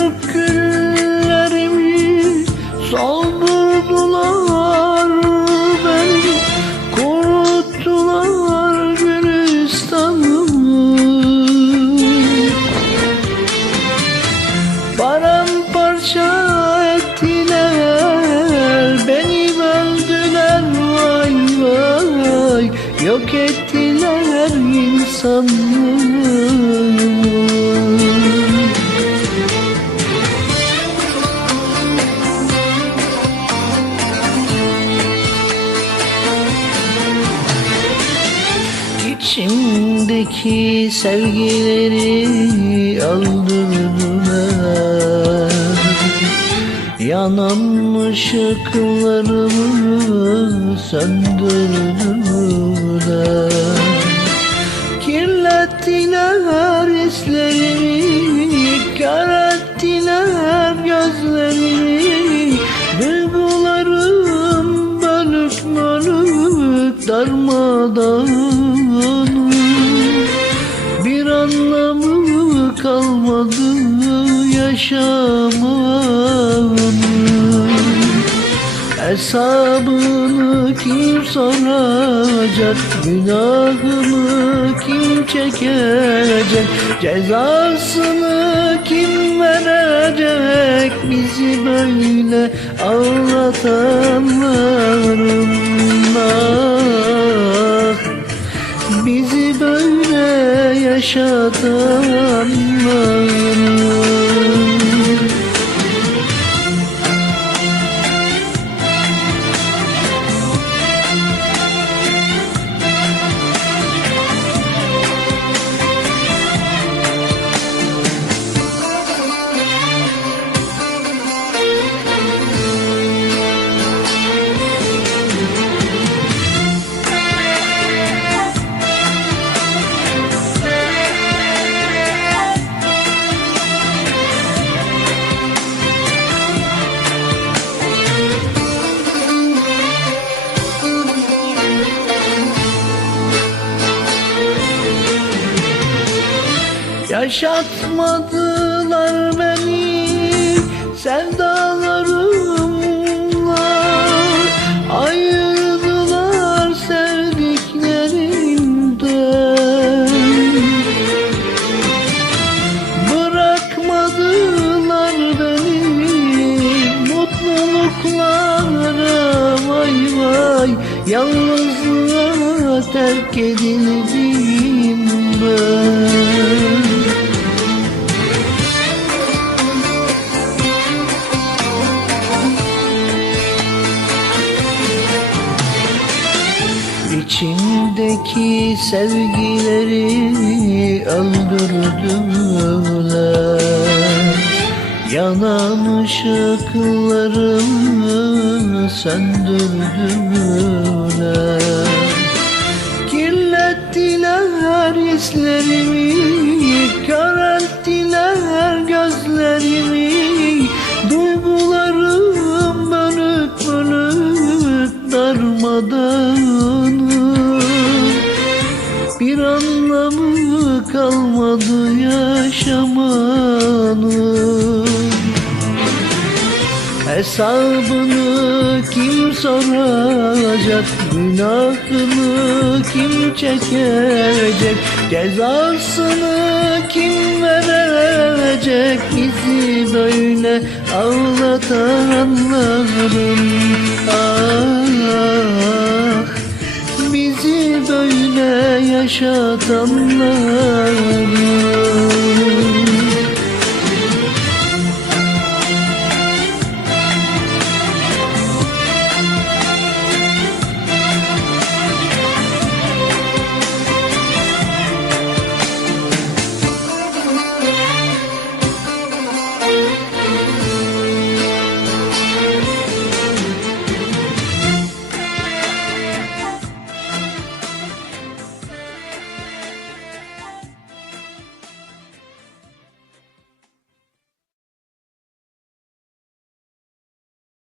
Kayıp günlerimi saldırdılar beni Koruttular gülistanımı. Paramparça ettiler Beni böldüler vay vay Yok ettiler insan İçimdeki sevgileri öldürdüler Yanan ışıklarımı söndürdüler Kirlettiler hislerimi Kör anlamı kalmadı yaşamanın. Hesabını kim soracak Günahımı kim çekecek? Cezasını kim verecek? Bizi böyle ağlatanların yaşatanların Yaşatmadılar beni sevdalarımla. Ayırdılar sevdiklerimden. Bırakmadılar beni mutluluklara. Vay vay Yalnızlığa terk edildim İçimdeki sevgileri öldürdüler Yanan ışıklarımı söndürdüler Kirlettiler hislerimi Hesabını kim soracak? Günahını kim çekecek? Cezasını kim verecek? Bizi böyle ağlatanların Ah Bizi böyle yaşatanların